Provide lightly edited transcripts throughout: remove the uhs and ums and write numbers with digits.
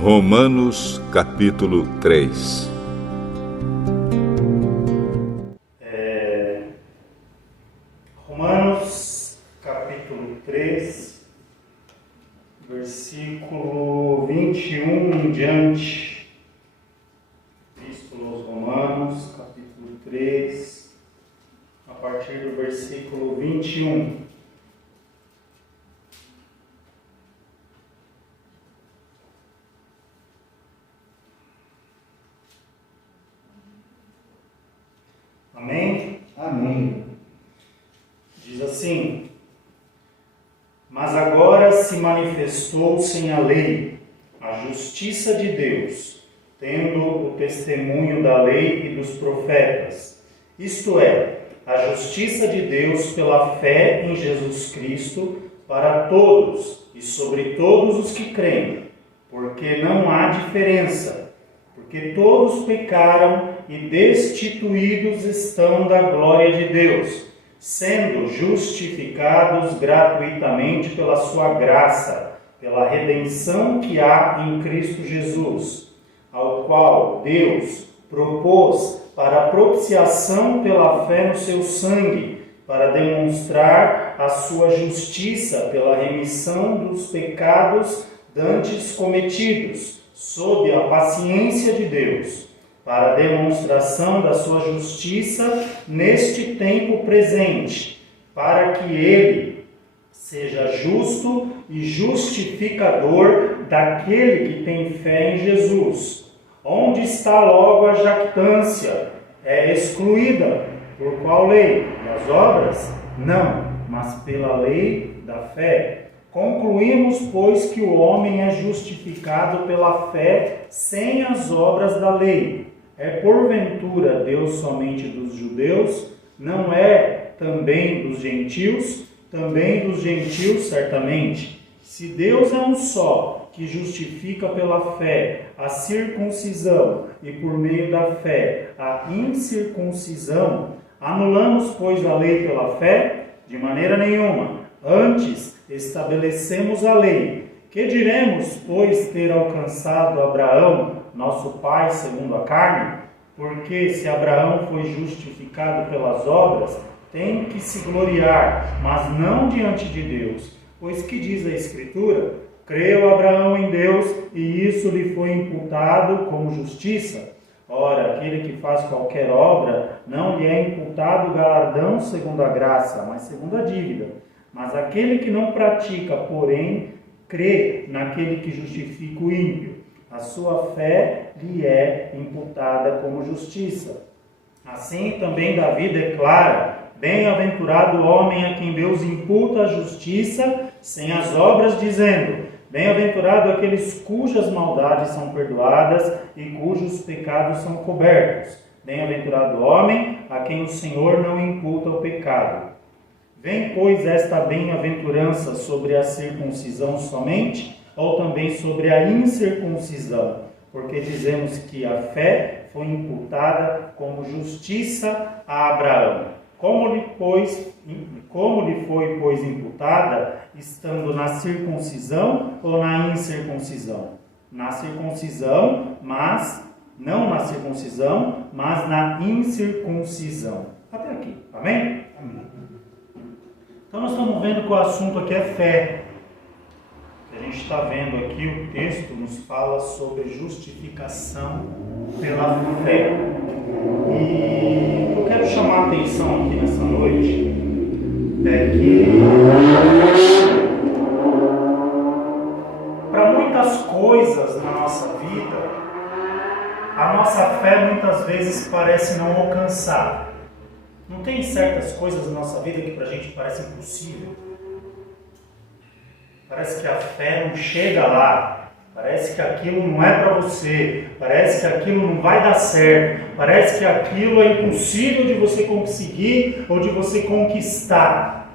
Romanos capítulo 3. Romanos capítulo 3, versículo 21 em diante. Epístola aos Romanos, capítulo 3, a partir do versículo 21. Amém? Amém. Diz assim: mas agora se manifestou sem a lei a justiça de Deus, tendo o testemunho da lei e dos profetas, isto é, a justiça de Deus pela fé em Jesus Cristo para todos e sobre todos os que creem, porque não há diferença, porque todos pecaram e destituídos estão da glória de Deus, sendo justificados gratuitamente pela sua graça, pela redenção que há em Cristo Jesus, ao qual Deus propôs para a propiciação pela fé no seu sangue, para demonstrar a sua justiça pela remissão dos pecados dantes cometidos, sob a paciência de Deus, para a demonstração da sua justiça neste tempo presente, para que ele seja justo e justificador daquele que tem fé em Jesus. Onde está logo a jactância? É excluída. Por qual lei? Das obras? Não, mas pela lei da fé. Concluímos, pois, que o homem é justificado pela fé sem as obras da lei. É porventura Deus somente dos judeus? Não é também dos gentios? Também dos gentios, certamente. Se Deus é um só, que justifica pela fé a circuncisão e por meio da fé a incircuncisão, anulamos, pois, a lei pela fé? De maneira nenhuma. Antes, estabelecemos a lei. Que diremos, pois, ter alcançado Abraão, nosso pai segundo a carne? Porque se Abraão foi justificado pelas obras, tem que se gloriar, mas não diante de Deus. Pois que diz a Escritura? Creu Abraão em Deus, e isso lhe foi imputado como justiça. Ora, aquele que faz qualquer obra, não lhe é imputado galardão segundo a graça, mas segundo a dívida. Mas aquele que não pratica, porém, crê naquele que justifica o ímpio, a sua fé lhe é imputada como justiça. Assim também Davi declara: bem-aventurado o homem a quem Deus imputa a justiça sem as obras, dizendo: bem-aventurado aqueles cujas maldades são perdoadas e cujos pecados são cobertos. Bem-aventurado o homem a quem o Senhor não imputa o pecado. Vem, pois, esta bem-aventurança sobre a circuncisão somente, ou também sobre a incircuncisão? Porque dizemos que a fé foi imputada como justiça a Abraão. Como lhe foi, pois, imputada, estando na circuncisão ou na incircuncisão? Na circuncisão, mas não na circuncisão, mas na incircuncisão. Até aqui, amém? Amém. Então nós estamos vendo que o assunto aqui é fé. A gente está vendo aqui, o texto nos fala sobre justificação pela fé. E eu quero chamar a atenção aqui nessa noite é que para muitas coisas na nossa vida, a nossa fé muitas vezes parece não alcançar. Não tem certas coisas na nossa vida que para a gente parece impossível? Parece que a fé não chega lá. Parece que aquilo não é para você. Parece que aquilo não vai dar certo. Parece que aquilo é impossível de você conseguir ou de você conquistar.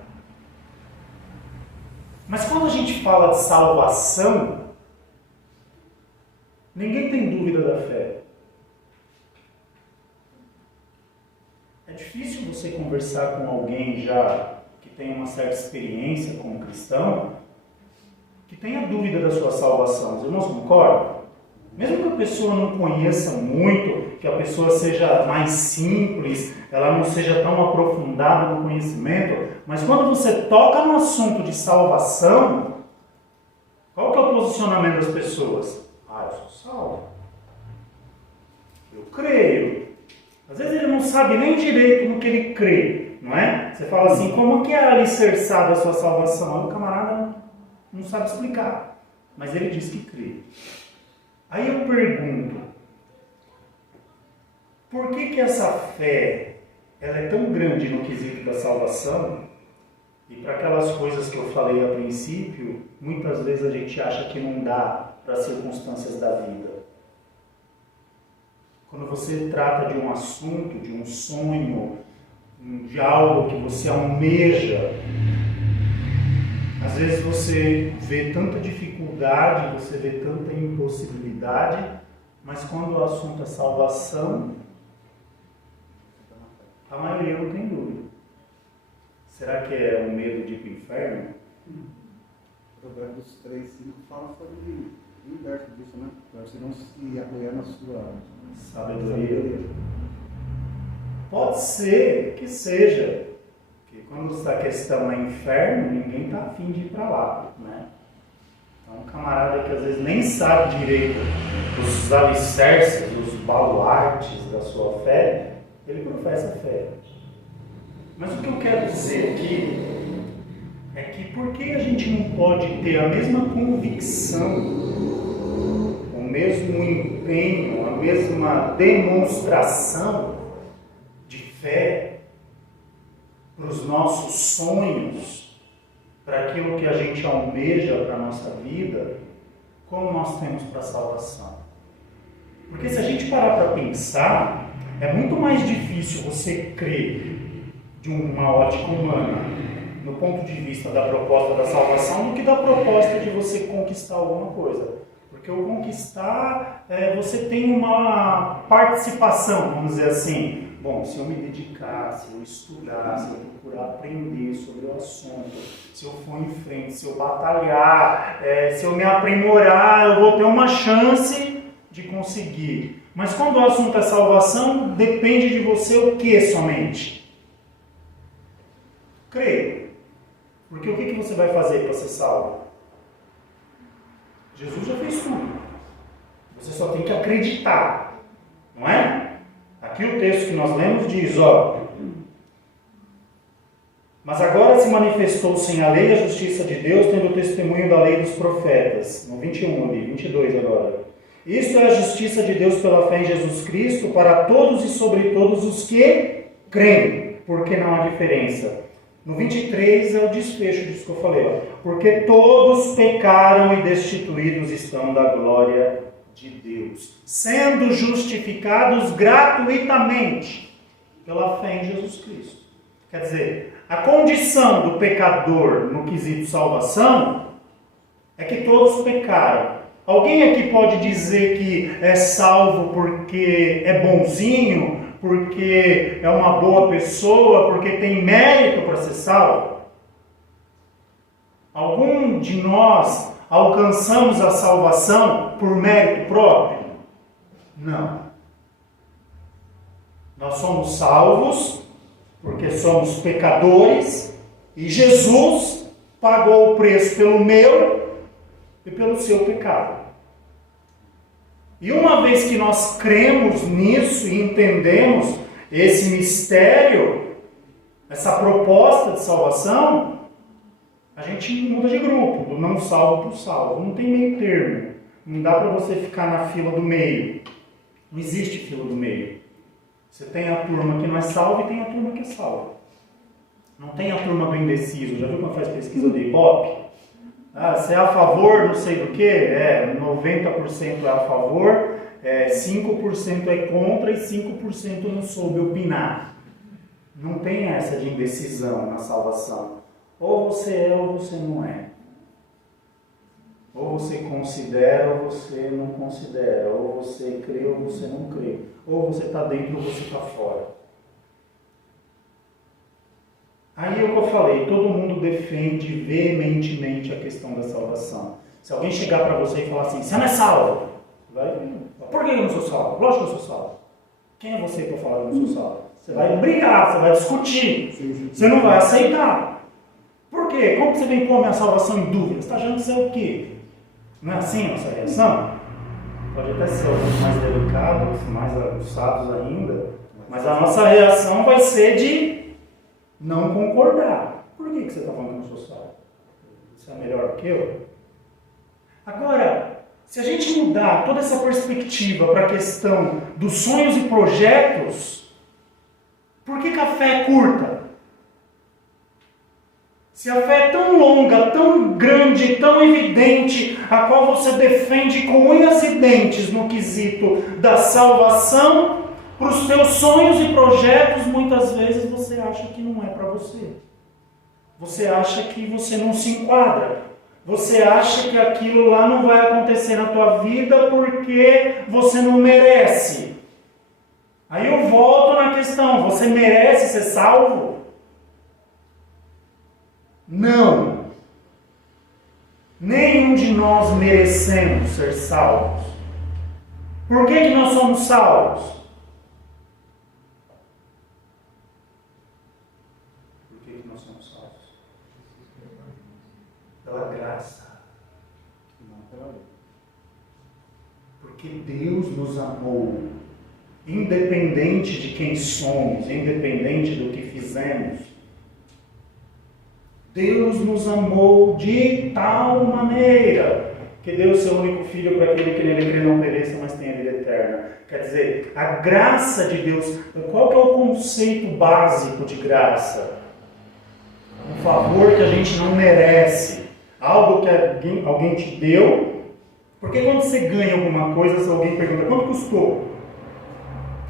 Mas quando a gente fala de salvação, ninguém tem dúvida da fé. É difícil você conversar com alguém já que tem uma certa experiência como cristão, que tenha dúvida da sua salvação. Os irmãos concordam? Mesmo que a pessoa não conheça muito, que a pessoa seja mais simples, ela não seja tão aprofundada no conhecimento, mas quando você toca no assunto de salvação, qual que é o posicionamento das pessoas? Ah, eu sou salvo. Eu creio. Às vezes ele não sabe nem direito no que ele crê, não é? Você fala assim, como que é alicerçada a sua salvação? Aí o camarada não sabe explicar, mas ele diz que crê. Aí eu pergunto, por que essa fé ela é tão grande no quesito da salvação? E para aquelas coisas que eu falei a princípio, muitas vezes a gente acha que não dá para as circunstâncias da vida. Quando você trata de um assunto, de um sonho, de algo que você almeja, às vezes você vê tanta dificuldade, você vê tanta impossibilidade, mas quando o assunto é salvação, a maioria não tem dúvida. Será que é o medo de ir para o inferno? Provérbios 3:5 fala sobre o inverso disso, né? Para você não se apoiar na sua sabedoria. Pode ser que seja. Porque quando a questão é inferno, ninguém está afim de ir para lá, né? Então, um camarada que às vezes nem sabe direito os alicerces, os baluartes da sua fé, ele professa fé. Mas o que eu quero dizer aqui é que por que a gente não pode ter a mesma convicção, o mesmo empenho, a mesma demonstração de fé para os nossos sonhos, para aquilo que a gente almeja para a nossa vida, como nós temos para a salvação? Porque se a gente parar para pensar, é muito mais difícil você crer de uma ótica humana, no ponto de vista da proposta da salvação, do que da proposta de você conquistar alguma coisa. Porque o conquistar, você tem uma participação, vamos dizer assim. Bom, se eu me dedicar, se eu estudar, se eu procurar aprender sobre o assunto, se eu for em frente, se eu batalhar, se eu me aprimorar, eu vou ter uma chance de conseguir. Mas quando o assunto é salvação, depende de você o que somente? Creio. Porque o que você vai fazer para ser salvo? Jesus já fez tudo. Você só tem que acreditar. Não é? Aqui o texto que nós lemos diz, mas agora se manifestou sem a lei a justiça de Deus, tendo o testemunho da lei dos profetas. No 21 ali, 22 agora. Isto é a justiça de Deus pela fé em Jesus Cristo para todos e sobre todos os que creem, porque não há diferença. No 23 é o desfecho disso que eu falei. Porque todos pecaram e destituídos estão da glória de Deus, sendo justificados gratuitamente pela fé em Jesus Cristo. Quer dizer, a condição do pecador no quesito salvação é que todos pecaram. Alguém aqui pode dizer que é salvo porque é bonzinho, porque é uma boa pessoa, porque tem mérito para ser salvo? Algum de nós alcançamos a salvação por mérito próprio? Não. Nós somos salvos porque somos pecadores e Jesus pagou o preço pelo meu e pelo seu pecado. E uma vez que nós cremos nisso e entendemos esse mistério, essa proposta de salvação, a gente muda de grupo, do não salvo para o salvo. Não tem meio termo. Não dá para você ficar na fila do meio. Não existe fila do meio. Você tem a turma que não é salva e tem a turma que é salva. Não tem a turma do indeciso. Já viu quando faz pesquisa do Ibope? Você é a favor não sei do que? 90% é a favor, 5% é contra e 5% não soube opinar. Não tem essa de indecisão na salvação. Ou você é ou você não é. Ou você considera ou você não considera. Ou você crê ou você não crê. Ou você está dentro ou você está fora. Aí é o que eu falei, todo mundo defende veementemente a questão da salvação. Se alguém chegar para você e falar assim, você não é salvo, Por que eu não sou salvo? Lógico que eu sou salvo. Quem é você para falar que eu não sou salvo? Você vai brigar, você vai discutir. Você não vai aceitar. Por quê? Como que você vem pôr a minha salvação em dúvida? Você está achando que você é o quê? Não é assim a nossa reação? Pode até ser alguns mais delicados, mais aguçados ainda, mas a nossa reação vai ser de não concordar. Por que você está falando que eu não sou salvo? Você é melhor que eu? Agora, se a gente mudar toda essa perspectiva para a questão dos sonhos e projetos, por que a fé é curta? Se a fé é tão longa, tão grande, tão evidente, a qual você defende com unhas e dentes no quesito da salvação, para os teus sonhos e projetos, muitas vezes você acha que não é para você. Você acha que você não se enquadra. Você acha que aquilo lá não vai acontecer na tua vida porque você não merece. Aí eu volto na questão, você merece ser salvo? Não. Nenhum de nós merecemos ser salvos. Por que nós somos salvos? Por que nós somos salvos? Pela graça. Não pela lei. Porque Deus nos amou. Independente de quem somos, independente do que fizemos. Deus nos amou de tal maneira que deu o seu único Filho para aquele que nele crê não pereça, mas tenha vida eterna. Quer dizer, a graça de Deus, qual que é o conceito básico de graça? Um favor que a gente não merece, algo que alguém te deu, porque quando você ganha alguma coisa, se alguém pergunta, quanto custou?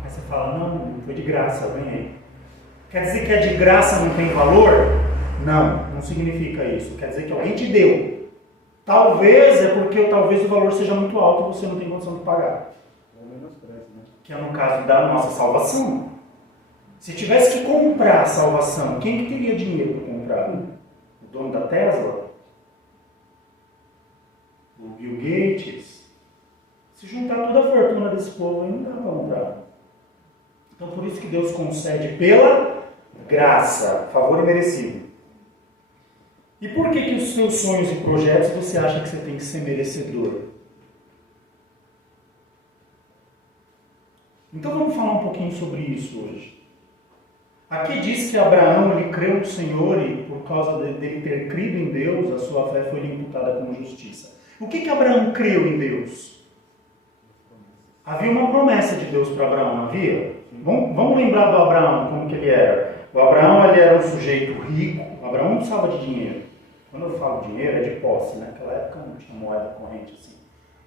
Aí você fala, não, foi de graça, eu ganhei. Quer dizer que a de graça não tem valor? Não, não significa isso. Quer dizer que alguém te deu. Talvez é porque talvez o valor seja muito alto e você não tem condição de pagar. Que é no caso da nossa salvação. Se tivesse que comprar a salvação, quem que teria dinheiro para comprar? O dono da Tesla? O Bill Gates? Se juntar toda a fortuna desse povo aí, não dá para comprar. Então por isso que Deus concede pela graça, favor imerecido. E por que os seus sonhos e projetos você acha que você tem que ser merecedor? Então vamos falar um pouquinho sobre isso hoje. Aqui diz que Abraão ele creu no Senhor e por causa dele ter crido em Deus, a sua fé foi lhe imputada como justiça. O que Abraão creu em Deus? Havia uma promessa de Deus para Abraão, não havia? Vamos lembrar do Abraão, como que ele era. O Abraão ele era um sujeito rico, o Abraão não precisava de dinheiro. Quando eu falo dinheiro, é de posse, né? Naquela época não tinha moeda corrente assim.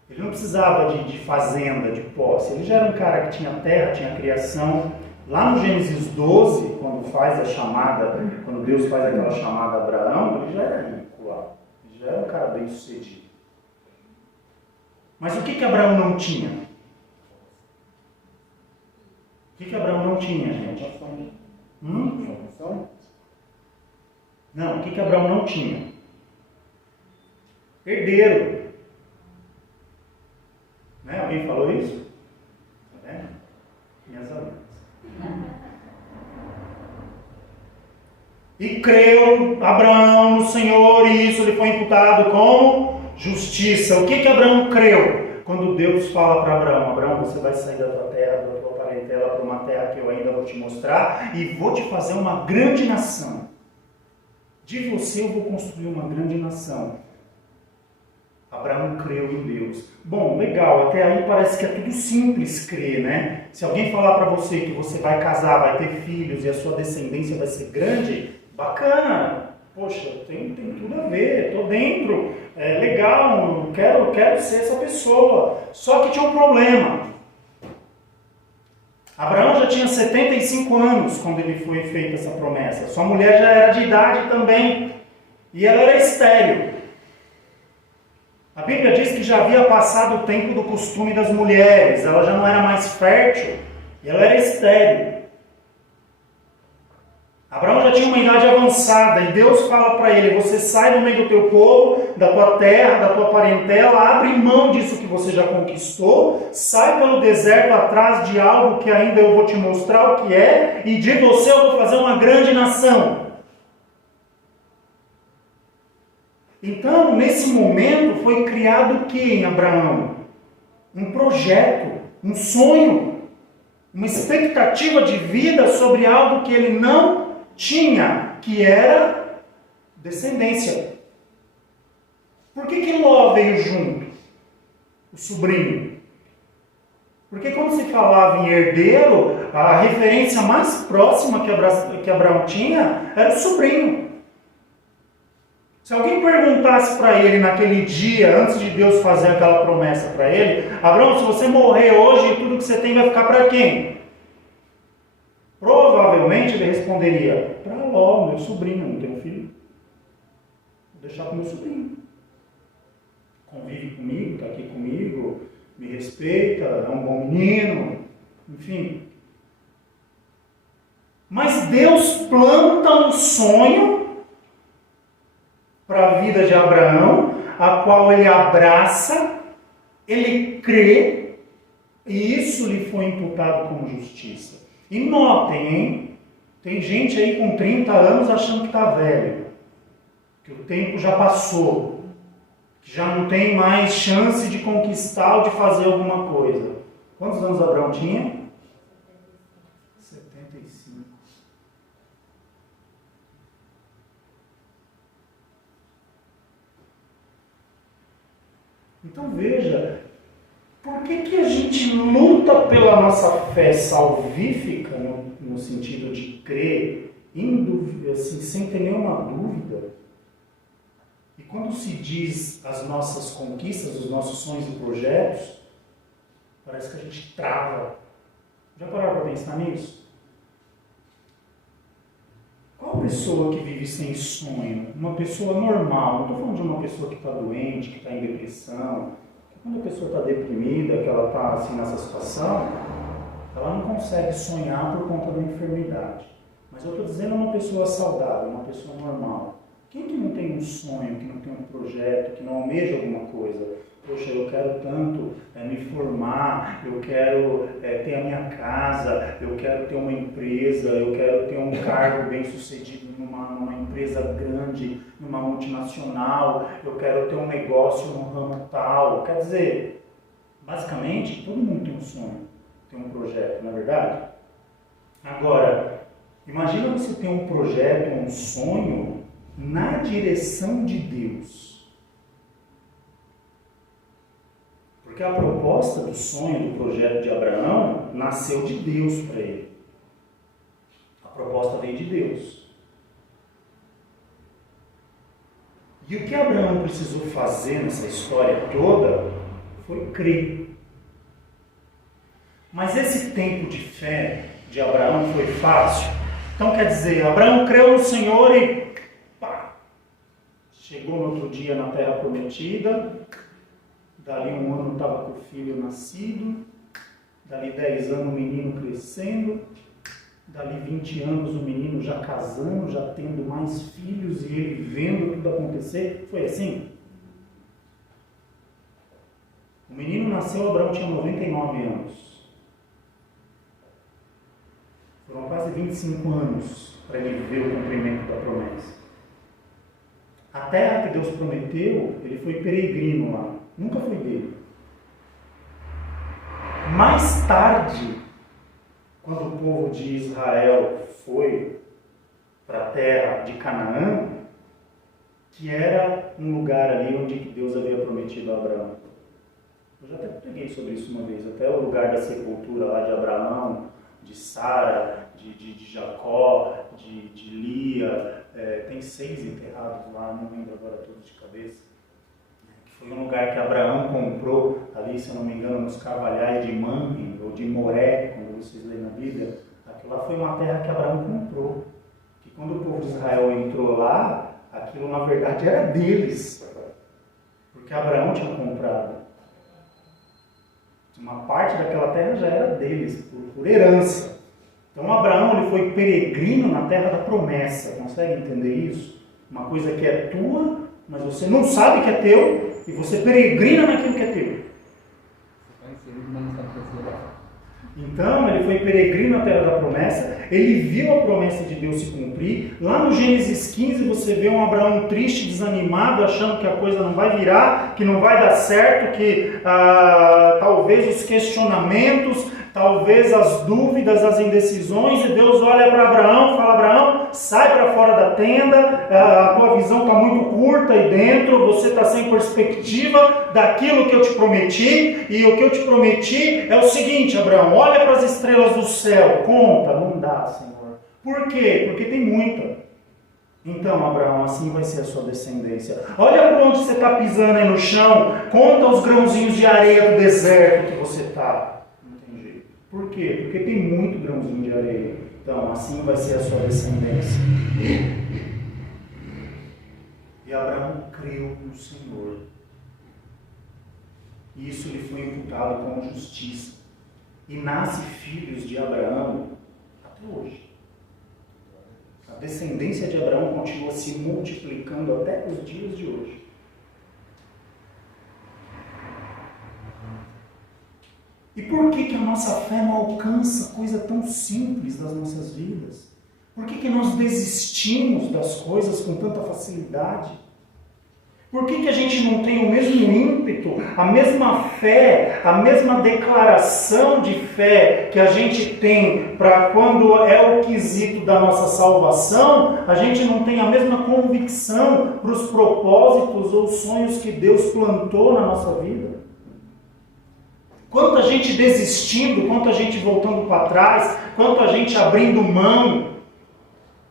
Ele não precisava de fazenda, de posse. Ele já era um cara que tinha terra, tinha criação. Lá no Gênesis 12, quando faz a chamada, quando Deus faz aquela chamada a Abraão, ele já era rico lá. Ele já era um cara bem sucedido. Mas o que Abraão não tinha? O que Abraão não tinha, gente? Não, o que Abraão não tinha? Herdeiro. Né? Alguém falou isso? Tá vendo? Minhas alunas. E creu Abraão no Senhor e isso lhe foi imputado como justiça. O que Abraão creu? Quando Deus fala para Abraão, Abraão, você vai sair da tua terra, da tua parentela, para uma terra que eu ainda vou te mostrar e vou te fazer uma grande nação. De você eu vou construir uma grande nação. Abraão creu em Deus. Bom, legal, até aí parece que é tudo simples crer, né? Se alguém falar para você que você vai casar, vai ter filhos e a sua descendência vai ser grande, bacana. Poxa, tem tudo a ver, estou dentro, é legal, quero ser essa pessoa. Só que tinha um problema. Abraão já tinha 75 anos quando ele foi feita essa promessa. Sua mulher já era de idade também. E ela era estéril. A Bíblia diz que já havia passado o tempo do costume das mulheres. Ela já não era mais fértil. E ela era estéril. Abraão já tinha uma idade avançada e Deus fala para ele: você sai do meio do teu povo, da tua terra, da tua parentela, abre mão disso que você já conquistou, sai pelo deserto atrás de algo que ainda eu vou te mostrar o que é, e de você eu vou fazer uma grande nação. Então, nesse momento, foi criado o que em Abraão? Um projeto, um sonho, uma expectativa de vida sobre algo que ele não tinha, que era descendência. Por que Ló veio junto? O sobrinho. Porque quando se falava em herdeiro, a referência mais próxima que Abraão tinha era o sobrinho. Se alguém perguntasse para ele naquele dia, antes de Deus fazer aquela promessa para ele: Abraão, se você morrer hoje, tudo que você tem vai ficar para quem? Provavelmente ele responderia: para Ló, meu sobrinho, eu não tenho filho. Vou deixar para o meu sobrinho. Convive comigo, está aqui comigo, me respeita, é um bom menino, enfim. Mas Deus planta um sonho para a vida de Abraão, a qual ele abraça, ele crê, e isso lhe foi imputado como justiça. E notem, hein? Tem gente aí com 30 anos achando que está velho, que o tempo já passou, que já não tem mais chance de conquistar ou de fazer alguma coisa. Quantos anos Abraão tinha? 75. Então veja, por que a gente luta pela nossa fé salvífica, no sentido de crer, assim, sem ter nenhuma dúvida? E quando se diz as nossas conquistas, os nossos sonhos e projetos, parece que a gente trava. Já pararam para pensar nisso? Qual pessoa que vive sem sonho? Uma pessoa normal, não estou falando de uma pessoa que está doente, que está em depressão. Quando a pessoa está deprimida, que ela está assim nessa situação, ela não consegue sonhar por conta da enfermidade. Mas eu estou dizendo uma pessoa saudável, uma pessoa normal. Quem que não tem um sonho, que não tem um projeto, que não almeja alguma coisa? Poxa, eu quero tanto me formar, eu quero ter a minha casa, eu quero ter uma empresa, eu quero ter um cargo bem sucedido numa empresa grande, numa multinacional, eu quero ter um negócio no ramo tal. Quer dizer, basicamente, todo mundo tem um sonho, tem um projeto, não é verdade? Agora, imagina você ter um projeto, um sonho na direção de Deus. Porque a proposta do sonho, do projeto de Abraão, nasceu de Deus para ele. A proposta veio de Deus. E o que Abraão precisou fazer nessa história toda foi crer. Mas esse tempo de fé de Abraão foi fácil. Então quer dizer, Abraão creu no Senhor e pá, chegou no outro dia na terra prometida. Dali um ano estava com o filho nascido, dali 10 anos o menino crescendo, dali 20 anos o menino já casando, já tendo mais filhos e ele vendo tudo acontecer. Foi assim? O menino nasceu, Abraão tinha 99 anos. Foram quase 25 anos para ele ver o cumprimento da promessa. A terra que Deus prometeu, ele foi peregrino lá. Nunca foi dele. Mais tarde, quando o povo de Israel foi para a terra de Canaã, que era um lugar ali onde Deus havia prometido a Abraão. Eu já até preguei sobre isso uma vez, até o lugar da sepultura lá de Abraão, de Sara, de Jacó, de Lia, tem 6 enterrados lá, não lembro agora todos de cabeça. Foi um lugar que Abraão comprou ali, se eu não me engano, nos Carvalhais de Mamre ou de Moré, quando vocês leem na Bíblia. Aquilo lá foi uma terra que Abraão comprou. Que quando o povo de Israel entrou lá, aquilo na verdade era deles. Porque Abraão tinha comprado. Uma parte daquela terra já era deles, por herança. Então Abraão ele foi peregrino na terra da promessa. Consegue entender isso? Uma coisa que é tua, mas você não sabe que é teu, e você peregrina naquilo que é teu. Então, ele foi peregrino na terra da promessa, ele viu a promessa de Deus se cumprir. Lá no Gênesis 15, você vê um Abraão triste, desanimado, achando que a coisa não vai virar, que não vai dar certo, que talvez os questionamentos, talvez as dúvidas, as indecisões, e Deus olha para Abraão e fala: Abraão, sai para fora da tenda, a tua visão está muito curta aí dentro, você está sem perspectiva daquilo que eu te prometi, e o que eu te prometi é o seguinte, Abraão, olha para as estrelas do céu, conta. Não dá, Senhor. Por quê? Porque tem muita. Então, Abraão, assim vai ser a sua descendência. Olha para onde você está pisando aí no chão, conta os grãozinhos de areia do deserto que você está. Por quê? Porque tem muito grãozinho de areia. Então, assim vai ser a sua descendência. E Abraão creu no Senhor. E isso lhe foi imputado como justiça. E nasce filhos de Abraão até hoje. A descendência de Abraão continua se multiplicando até os dias de hoje. E por que a nossa fé não alcança coisa tão simples das nossas vidas? Por que nós desistimos das coisas com tanta facilidade? Por que a gente não tem o mesmo ímpeto, a mesma fé, a mesma declaração de fé que a gente tem para quando é o quesito da nossa salvação, a gente não tem a mesma convicção para os propósitos ou sonhos que Deus plantou na nossa vida? Quanta gente desistindo, quanta gente voltando para trás, quanta gente abrindo mão,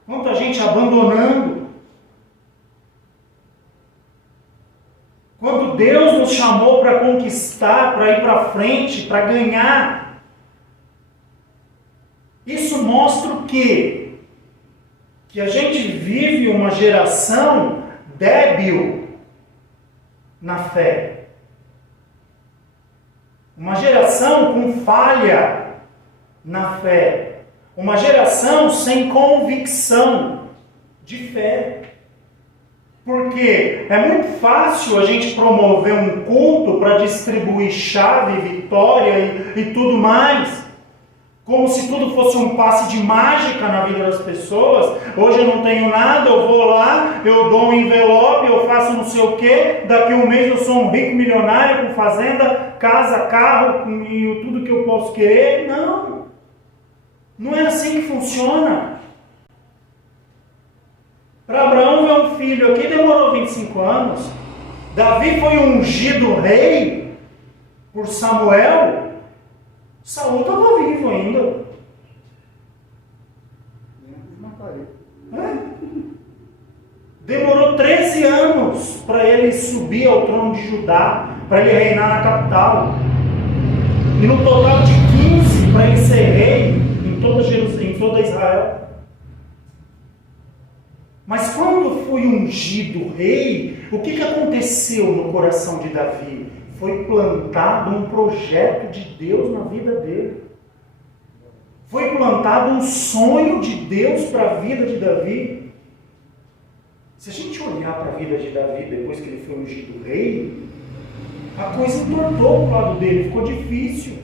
quanta gente abandonando. Quando Deus nos chamou para conquistar, para ir para frente, para ganhar, isso mostra o quê? Que a gente vive uma geração débil na fé. Uma geração com falha na fé. Uma geração sem convicção de fé. Porque é muito fácil a gente promover um culto para distribuir chave, vitória e tudo mais. Como se tudo fosse um passe de mágica na vida das pessoas. Hoje eu não tenho nada, eu vou lá, eu dou um envelope, eu faço não sei o quê. Daqui a um mês eu sou um rico milionário com fazenda, casa, carro e tudo que eu posso querer. Não. Não é assim que funciona. Para Abraão ver um filho aqui demorou 25 anos. Davi foi ungido rei por Samuel. Saul estava vivo ainda. Demorou 13 anos para ele subir ao trono de Judá, para ele reinar na capital. E no total de 15 para ele ser rei em toda Jerusalém, em toda Israel. Mas quando foi ungido rei, o que aconteceu no coração de Davi? Foi plantado um projeto de Deus na vida dele. Foi plantado um sonho de Deus para a vida de Davi. Se a gente olhar para a vida de Davi depois que ele foi ungido rei, a coisa entortou para o lado dele, ficou difícil.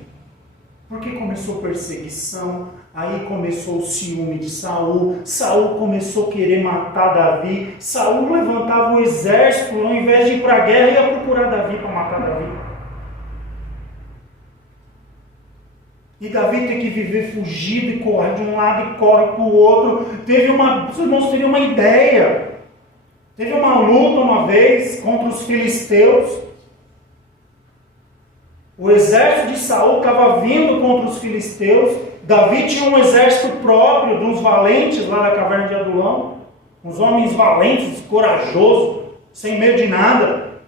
Porque começou perseguição, aí começou o ciúme de Saul, Saul começou a querer matar Davi, Saul levantava o exército, ao invés de ir para a guerra, ia procurar Davi para matar Davi. E Davi tem que viver fugido e corre de um lado e corre para o outro. Os irmãos teriam uma ideia. Teve uma luta uma vez contra os filisteus. O exército de Saul estava vindo contra os filisteus. Davi tinha um exército próprio, de uns valentes lá da caverna de Adulão. Uns homens valentes, corajosos, sem medo de nada.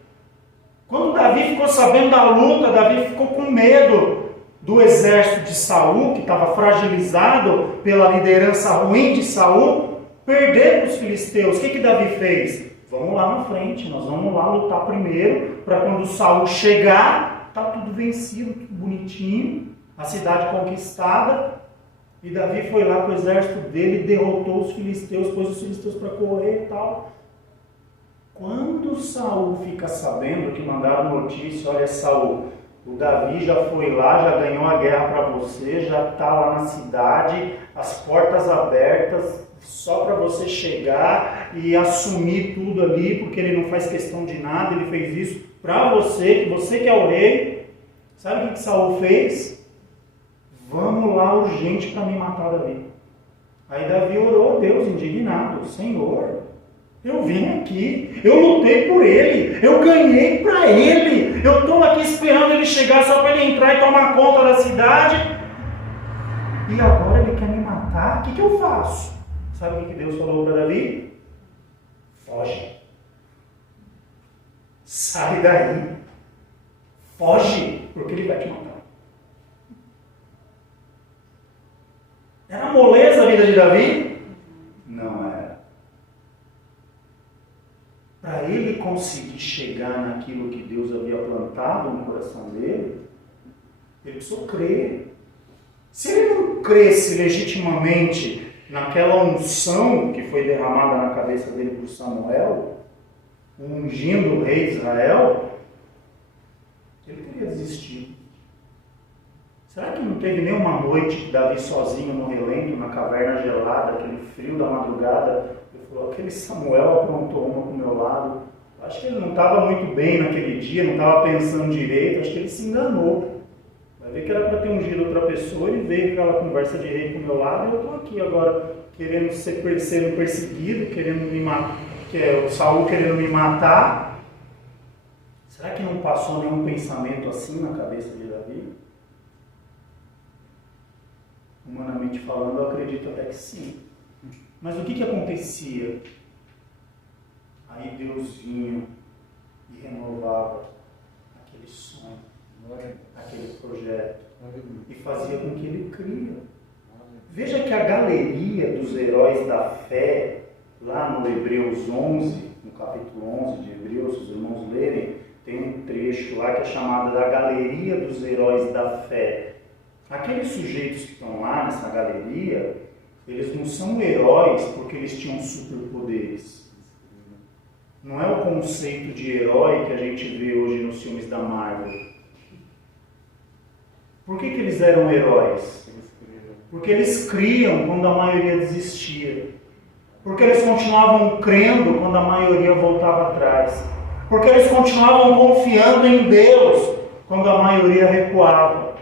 Quando Davi ficou sabendo da luta, Davi ficou com medo do exército de Saul, que estava fragilizado pela liderança ruim de Saul, perder para os filisteus. O que Davi fez? Vamos lá na frente, nós vamos lá lutar primeiro, para quando Saul chegar, está tudo vencido, tudo bonitinho, a cidade conquistada, E Davi foi lá com o exército dele, derrotou os filisteus, pôs os filisteus para correr e tal. Quando Saul fica sabendo que mandaram notícia, olha Saul, o Davi já foi lá, já ganhou a guerra para você, já está lá na cidade, as portas abertas, só para você chegar e assumir tudo ali, porque ele não faz questão de nada, ele fez isso para você, que você que é o rei. Sabe o que Saul fez? Vamos lá urgente para me matar Davi. Aí Davi orou a Deus indignado, Senhor, eu vim aqui, eu lutei por ele, eu ganhei para ele, eu estou aqui esperando ele chegar só para ele entrar e tomar conta da cidade, e agora ele quer me matar, o que eu faço? Sabe o que Deus falou para Davi? Foge. Sai daí. Foge, porque ele vai te matar. Era moleza a vida de Davi? Não era. Para ele conseguir chegar naquilo que Deus havia plantado no coração dele, ele precisou crer. Se ele não cresce legitimamente naquela unção que foi derramada na cabeça dele por Samuel, ungindo o rei de Israel, ele teria desistido. Será que não teve nenhuma noite que Davi sozinho no relento, na caverna gelada, aquele frio da madrugada, ele falou, aquele Samuel aprontou uma para o meu lado, acho que ele não estava muito bem naquele dia, não estava pensando direito, acho que ele se enganou. Vai ver que era para ter ungido outra pessoa, ele veio com aquela conversa de rei para o meu lado, e eu estou aqui agora querendo sendo perseguido, querendo me matar, que é o Saul querendo me matar. Será que não passou nenhum pensamento assim na cabeça de Davi? Humanamente falando, eu acredito até que sim. Mas o que acontecia? Aí Deus vinha e renovava aquele sonho, aquele projeto, e fazia com que ele cria. Veja que a galeria dos heróis da fé, lá no Hebreus 11, no capítulo 11 de Hebreus, se os irmãos lerem, tem um trecho lá que é chamado da galeria dos heróis da fé. Aqueles sujeitos que estão lá nessa galeria, eles não são heróis porque eles tinham superpoderes. Não é o conceito de herói que a gente vê hoje nos filmes da Marvel. Por que eles eram heróis? Porque eles criam quando a maioria desistia. Porque eles continuavam crendo quando a maioria voltava atrás. Porque eles continuavam confiando em Deus quando a maioria recuava.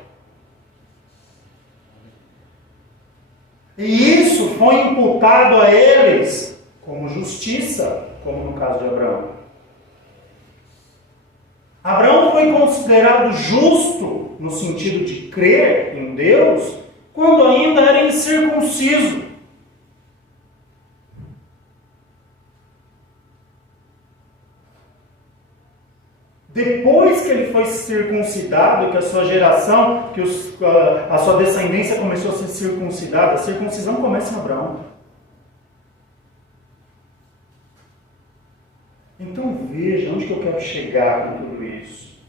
E isso foi imputado a eles como justiça, como no caso de Abraão. Abraão foi considerado justo no sentido de crer em Deus quando ainda era incircunciso. Depois que ele foi circuncidado, que a sua geração, a sua descendência começou a ser circuncidada, a circuncisão começa em Abraão. Então veja, onde que eu quero chegar com tudo isso?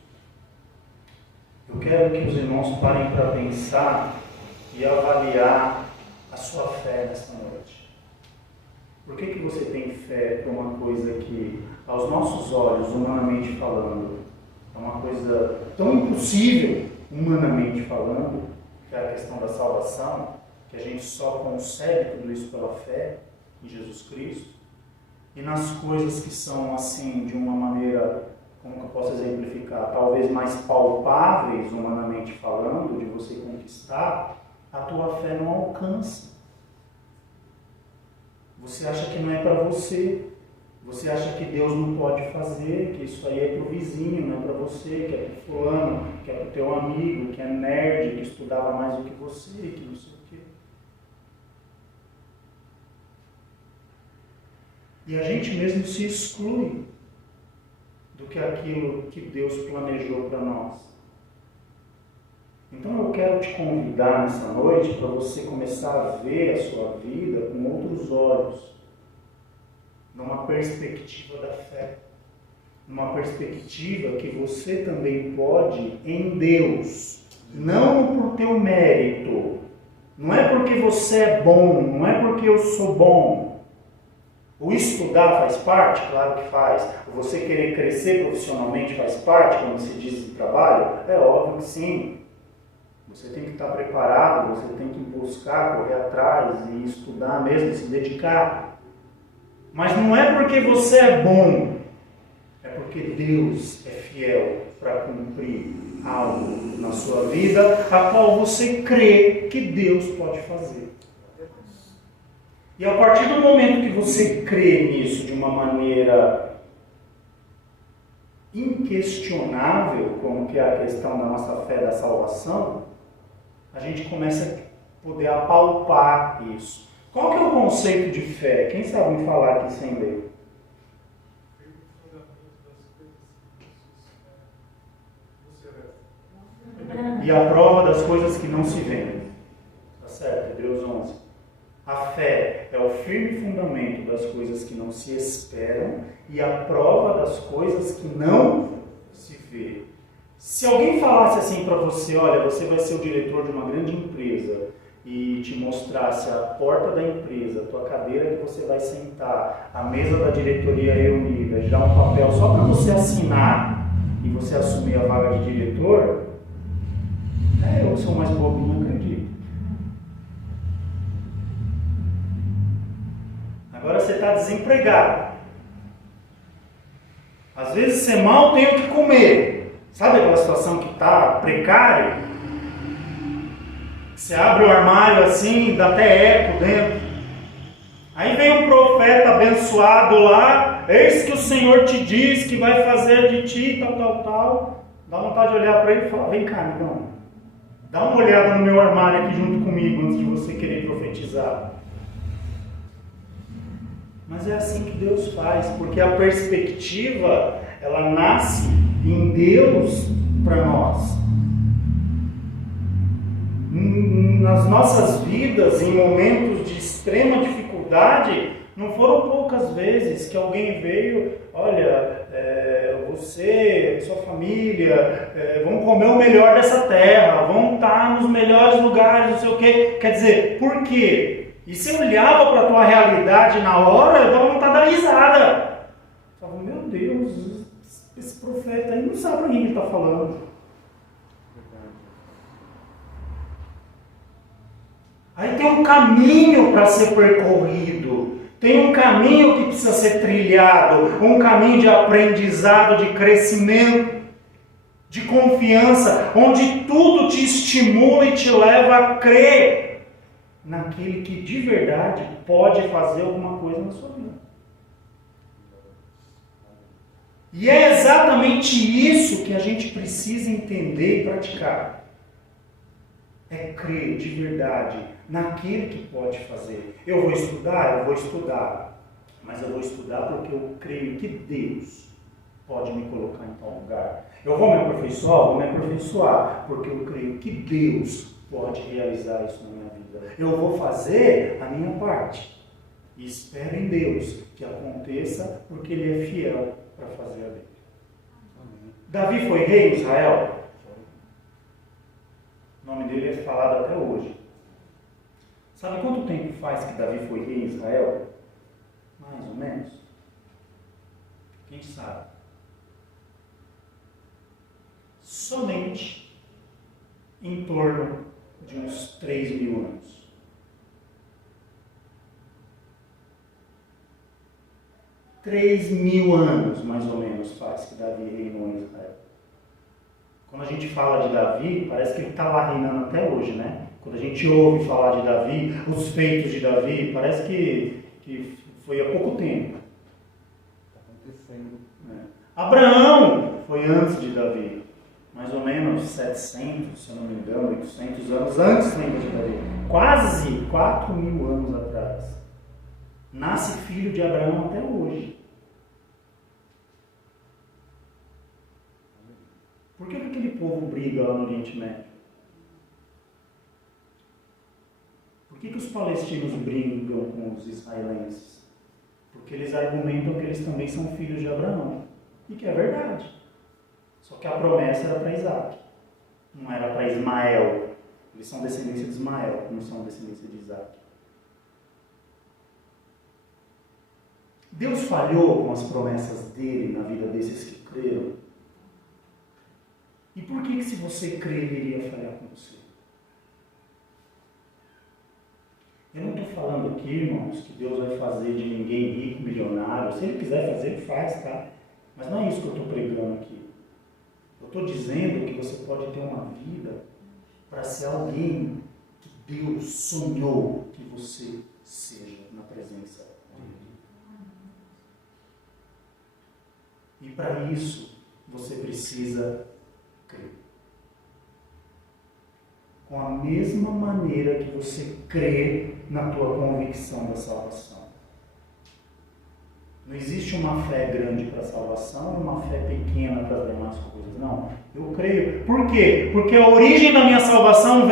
Eu quero que os irmãos parem para pensar e avaliar a sua fé nesta noite. Por que você tem fé para uma coisa que, aos nossos olhos, humanamente falando, é uma coisa tão impossível, humanamente falando, que é a questão da salvação, que a gente só consegue tudo isso pela fé em Jesus Cristo, e nas coisas que são assim, de uma maneira, como eu posso exemplificar, talvez mais palpáveis, humanamente falando, de você conquistar, a tua fé não alcança. Você acha que não é para você. Você acha que Deus não pode fazer, que isso aí é para o vizinho, não é para você, que é para o fulano, que é para o teu amigo, que é nerd, que estudava mais do que você, que não sei o quê. E a gente mesmo se exclui do que aquilo que Deus planejou para nós. Então eu quero te convidar nessa noite para você começar a ver a sua vida com outros olhos, numa perspectiva da fé, numa perspectiva que você também pode em Deus, não por teu mérito, Não é porque você é bom, não é porque eu sou bom. O estudar faz parte? Claro que faz. O você querer crescer profissionalmente faz parte, quando se diz de trabalho? É óbvio que sim. Você tem que estar preparado, você tem que buscar, correr atrás e estudar mesmo, se dedicar. Mas não é porque você é bom, é porque Deus é fiel para cumprir algo na sua vida, a qual você crê que Deus pode fazer. E a partir do momento que você crê nisso de uma maneira inquestionável, como que é a questão da nossa fé da salvação, a gente começa a poder apalpar isso. Qual que é o conceito de fé? Quem sabe me falar aqui sem ler? E a prova das coisas que não se veem. Tá certo? Hebreus 11. A fé é o firme fundamento das coisas que não se esperam e a prova das coisas que não se vê. Se alguém falasse assim para você, olha, você vai ser o diretor de uma grande empresa e te mostrasse a porta da empresa, a tua cadeira que você vai sentar, a mesa da diretoria reunida, já um papel só para você assinar e você assumir a vaga de diretor, eu sou mais bobinho, acredito. Agora você está desempregado. Às vezes você mal tem o que comer. Sabe aquela situação que está precária? Você abre o armário assim, dá até eco dentro. Aí vem um profeta abençoado lá, eis que o Senhor te diz que vai fazer de ti tal. Dá vontade de olhar para ele e falar, vem cá, amigão, dá uma olhada no meu armário aqui junto comigo antes de você querer profetizar. Mas é assim que Deus faz, porque a perspectiva, ela nasce em Deus para nós. Nas nossas vidas, em momentos de extrema dificuldade, não foram poucas vezes que alguém veio, olha, você, sua família, vão comer o melhor dessa terra, vão estar nos melhores lugares, não sei o quê. Quer dizer, por quê? E você olhava para a tua realidade na hora, dava vontade de dar risada. Eu falava, meu Deus, esse profeta aí não sabe para quem ele está falando. Aí tem um caminho para ser percorrido, tem um caminho que precisa ser trilhado, um caminho de aprendizado, de crescimento, de confiança, onde tudo te estimula e te leva a crer naquele que de verdade pode fazer alguma coisa na sua vida. E é exatamente isso que a gente precisa entender e praticar. É crer de verdade naquele que pode fazer. Eu vou estudar, mas eu vou estudar porque eu creio que Deus pode me colocar em tal lugar. Eu vou me aperfeiçoar, porque eu creio que Deus pode realizar isso na minha vida. Eu vou fazer a minha parte e espero em Deus que aconteça, porque Ele é fiel para fazer a dele. Davi foi rei em Israel? O nome dele é falado até hoje. Sabe quanto tempo faz que Davi foi rei em Israel? Mais ou menos. Quem sabe? Somente em torno de uns 3.000 anos. Três mil anos, mais ou menos, faz que Davi reinou em Israel. Quando a gente fala de Davi, parece que ele está lá reinando até hoje, né? Quando a gente ouve falar de Davi, os feitos de Davi, parece que foi há pouco tempo. Está acontecendo. Abraão foi antes de Davi, mais ou menos 700, se eu não me engano, 800 anos antes ainda de Davi. Quase 4.000 anos atrás. Nasce filho de Abraão até hoje. Por que aquele povo briga lá no Oriente Médio? Por que os palestinos brigam com os israelenses? Porque eles argumentam que eles também são filhos de Abraão. E que é verdade. Só que a promessa era para Isaac. Não era para Ismael. Eles são descendência de Ismael, não são descendência de Isaac. Deus falhou com as promessas dele na vida desses que creram. E por que se você crer, ele iria falhar com você? Eu não estou falando aqui, irmãos, que Deus vai fazer de ninguém rico, milionário. Se ele quiser fazer, ele faz, tá? Mas não é isso que eu estou pregando aqui. Eu estou dizendo que você pode ter uma vida para ser alguém que Deus sonhou que você seja na presença dele. E para isso, você precisa crer. Com a mesma maneira que você crê na tua convicção da salvação. Não existe uma fé grande para a salvação e uma fé pequena para as demais coisas. Não, eu creio. Por quê? Porque a origem da minha salvação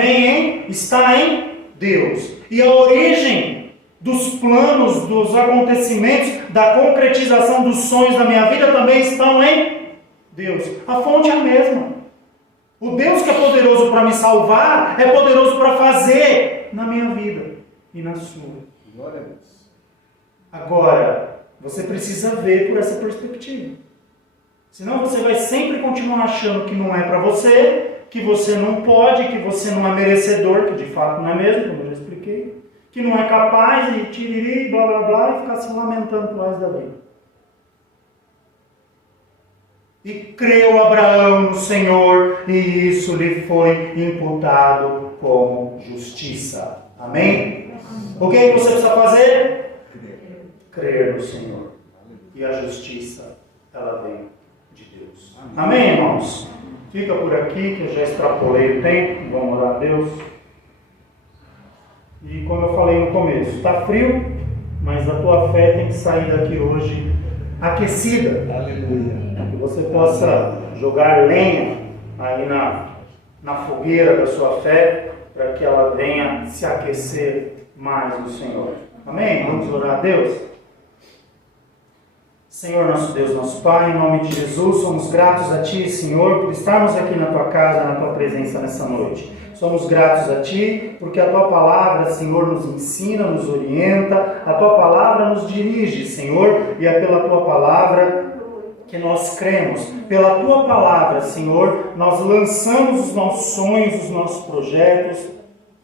está em Deus. E a origem dos planos, dos acontecimentos, da concretização dos sonhos da minha vida também estão em Deus. A fonte é a mesma. O Deus que é poderoso para me salvar é poderoso para fazer na minha vida e na sua. Glória a Deus. Agora, você precisa ver por essa perspectiva. Senão você vai sempre continuar achando que não é para você, que você não pode, que você não é merecedor, que de fato não é mesmo, como eu já expliquei, que não é capaz e tiriri, blá blá blá, e ficar se lamentando pro resto da vida. E creu Abraão no Senhor, e isso lhe foi imputado como justiça. Amém? O que você precisa fazer? Crer no Senhor. E a justiça, ela vem de Deus. Amém, irmãos? Fica por aqui, que eu já extrapolei o tempo. Vamos orar a Deus. E como eu falei no começo, está frio, mas a tua fé tem que sair daqui hoje aquecida. Aleluia. Que você possa jogar lenha aí na fogueira da sua fé, para que ela venha se aquecer mais no Senhor. Amém? Vamos orar a Deus? Senhor, nosso Deus, nosso Pai, em nome de Jesus, somos gratos a Ti, Senhor, por estarmos aqui na Tua casa, na Tua presença nessa noite. Somos gratos a Ti, porque a Tua palavra, Senhor, nos ensina, nos orienta, a Tua palavra nos dirige, Senhor, e é pela Tua palavra que nós cremos. Pela Tua palavra, Senhor, nós lançamos os nossos sonhos, os nossos projetos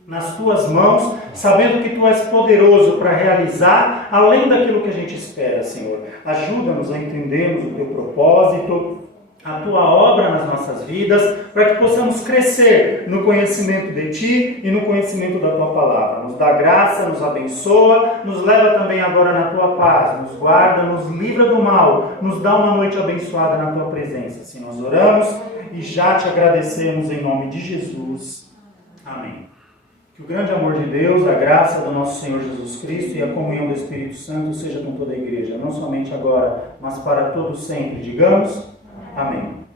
nas Tuas mãos, sabendo que Tu és poderoso para realizar além daquilo que a gente espera, Senhor. Ajuda-nos a entendermos o Teu propósito, a Tua obra nas nossas vidas, para que possamos crescer no conhecimento de Ti e no conhecimento da Tua palavra. Nos dá graça, nos abençoa, nos leva também agora na Tua paz, nos guarda, nos livra do mal, nos dá uma noite abençoada na Tua presença. Assim nós oramos e já Te agradecemos em nome de Jesus. Amém. Que o grande amor de Deus, a graça do nosso Senhor Jesus Cristo e a comunhão do Espírito Santo seja com toda a igreja, não somente agora, mas para todo sempre. Digamos, amém.